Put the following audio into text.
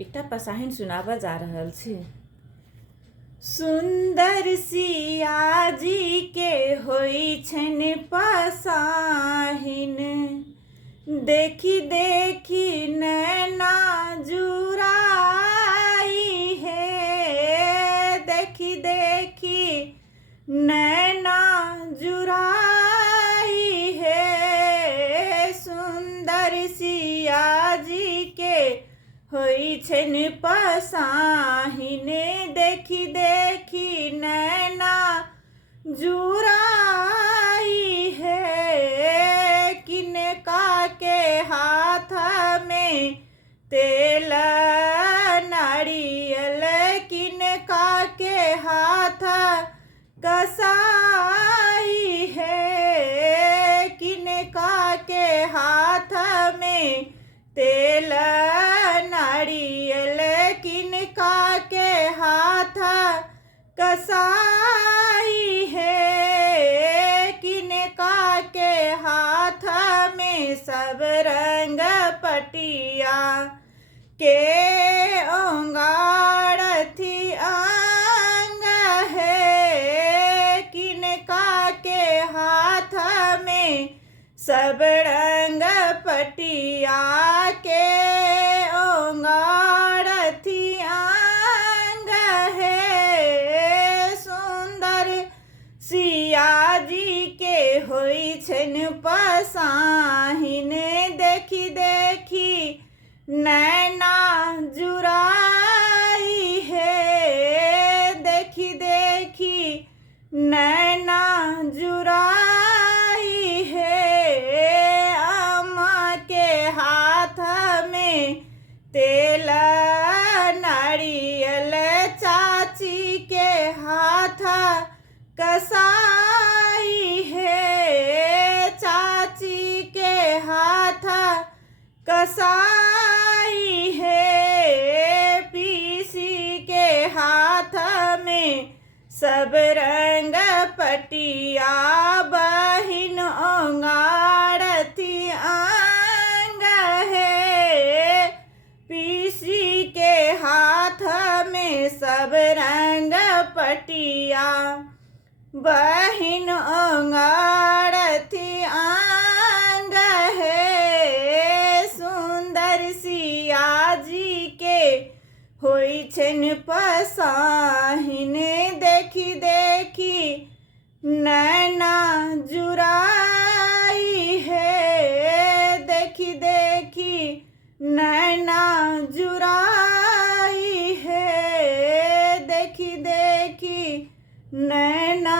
एकटा पसाहिन सुनाबऽ जा रहल छी। सुन्दर सिया जी के होइ छनि पसाहिन, देखी देखी नैना जुराई है, देखी देखी नैना जुराई है। सुन्दर सिया जी के होइ छनि पसाहिन, देखी देखी नैना जुराई है। किनका के हाथ में तेल नारियल, किनका के हाथ कसाई है, किनका के हाथ में तेल नारियल, किनका के हाथ कसाई है। किनका के हाथ में सब रंग पटिया के ओंगारथी अंग है, किनका के हाथ में सब रंग पटिया के ओंगारथी अंग है। सुन्दर सिया जी के होइ छनि पसाहिन, देखी देखी नैना जुराई है, देखी देखी नैना जुराई है। अम्मा के हाथ में तेल नारियल, चाची के हाथ कसाई है, चाची के हाथ कसाई है। पीसी के हाथ में सब रंग पटिया, बहिन ओंगारथी अंग है। पीसी के हाथ में सब रंग पटिया, बहिन ओंगारथी अंग है। सुन्दर सिया जी के होइ छनि पसाहिन, देखी देखी नैना जुराई है, देखी देखी नैना जुराई है, देखी देखी नैना